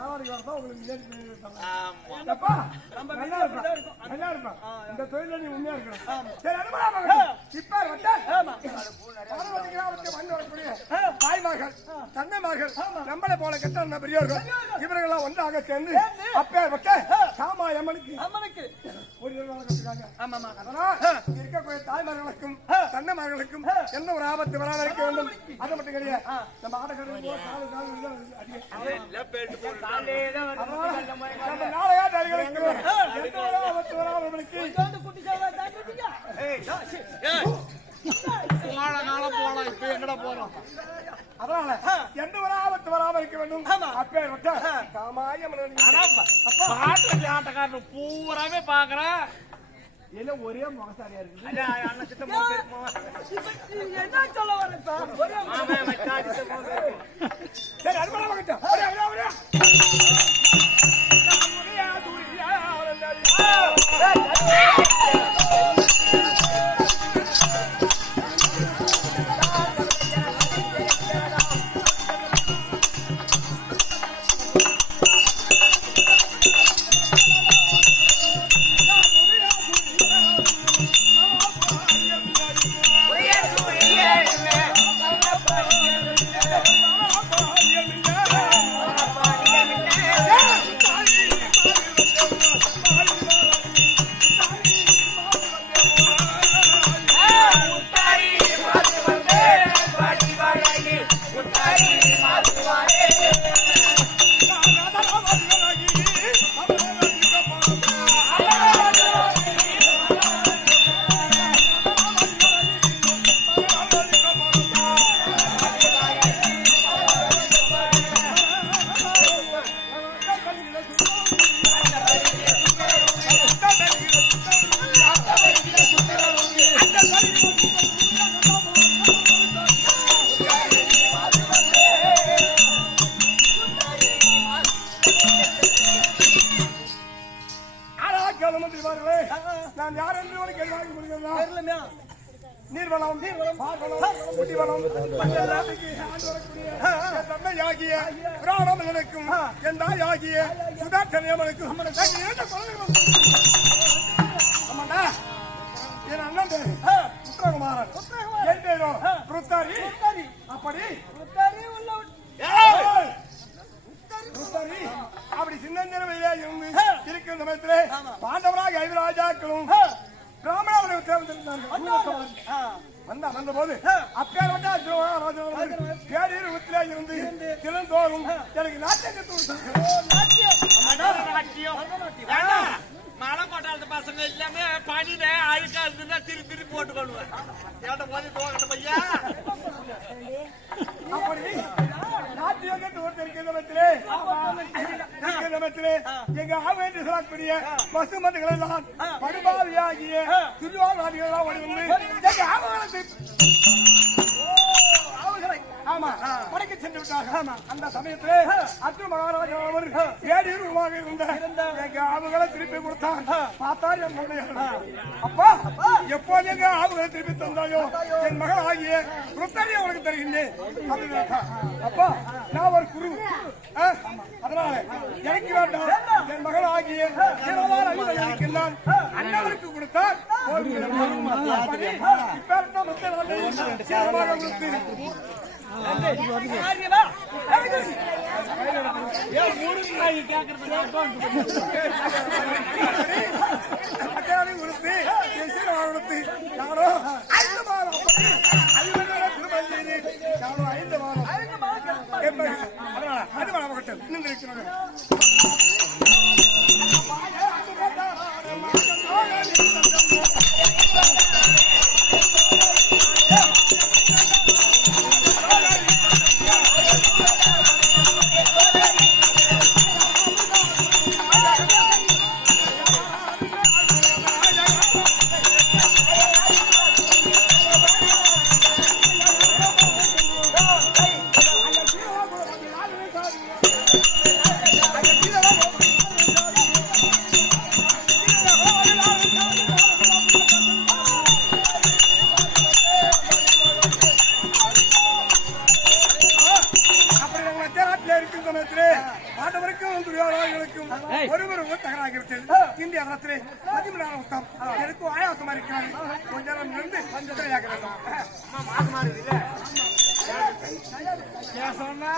காவாடிக்கு வரதான் உங்களுக்கு நல்லா இருப்பா. இந்த தொழில நீ உண்மையா இருக்கணும். சரி இப்ப தாய்மார்கள் தந்தைமார்கள் நம்மளை போல கெட்ட பெரியவர்கள் இவர்களெல்லாம் ஒன்றாக சேர்ந்து அப்பேற்பட்ட காமாயம்மனுக்கு ஒரு கட்டுறாங்க. இருக்கக்கூடிய தாய்மார்களுக்கும் தந்தைமார்களுக்கும் என்ன ஒரு ஆபத்து வராமல் இருக்க வேண்டும். அது மட்டும் கிடையாது. நம்ம ஆட்டக்காரர்களுக்கு அதனால எந்த ஒரு ஆபத்து வராம இருக்க வேண்டும். அப்பேற்பட்ட காமாயம்மன் ஆட்டக்காரன் பூராமே பாக்குறேன். ஒரே முகசாரியா இருக்கு. என்ன சொல்ல வரேன் சரி அனுமதி நான் யார் என்று கேள்வி முடிகிறதா? நீர்வளம் தம்மையாகிய புராணமனுக்கும் என் தாயாகிய சுதாச்சனியமனுக்கும் ஆமாண்டா என் அண்ணன் பேரு புத்திரகுமாரன். என் பேரோ புத்தாரி. அப்படி அப்படி சின்னஞ்சிறவையிலே இருந்து இருக்கிற சமயத்திலே பாண்டவராக 5 ராஜாக்களும் பிராமணாவனை வந்த போது அப்பேற்பட்ட பேரீர் வீட்டிலே இருந்து தினந்தோறும் எனக்கு மலை கொட்டாளத்து பசங்க எல்லாமே பனியில அழுக்கா இருந்தா திருப்பி போட்டு கொள்வேன். பையா அப்படி எங்க ஆவேந்து சொல்லக்கூடிய பசுமதிகள் எல்லாம் படுபாவியாகிய துர்வாதிகள் எல்லாம் வந்து எங்க ஆவணத்தை ஆமா படைக்க சென்று விட்டாங்க. அந்த சமயத்திலே அர்ஜுன மகாராஜா அவர் பேரூருமாக இருந்த எங்க ஆவுகளை திருப்பி கொடுத்தான். பார்த்தார் என் அப்பா எப்போது எங்க ஆவுகளை திருப்பி தந்தாயோ என் மகள் ஆகிய புத்தரி அவனுக்கு தருகின்றேன். அப்பா நான் ஒரு குரு, அதனால எனக்கு வேண்டாம். என் மகள் ஆகிய இருக்கின்றான் அண்ணவருக்கு கொடுத்தார். சமயத்திலே ஆண்டவருக்கும் துரியோதனர்களுக்கும் ஒருவர் தகராகிறது. இந்திய அரசிலே 13 உத்தம் எனக்கும் ஆயாசமா இருக்கிறாரு. கொஞ்ச நேரம் இருந்து பஞ்சத்திரையாக சொன்னா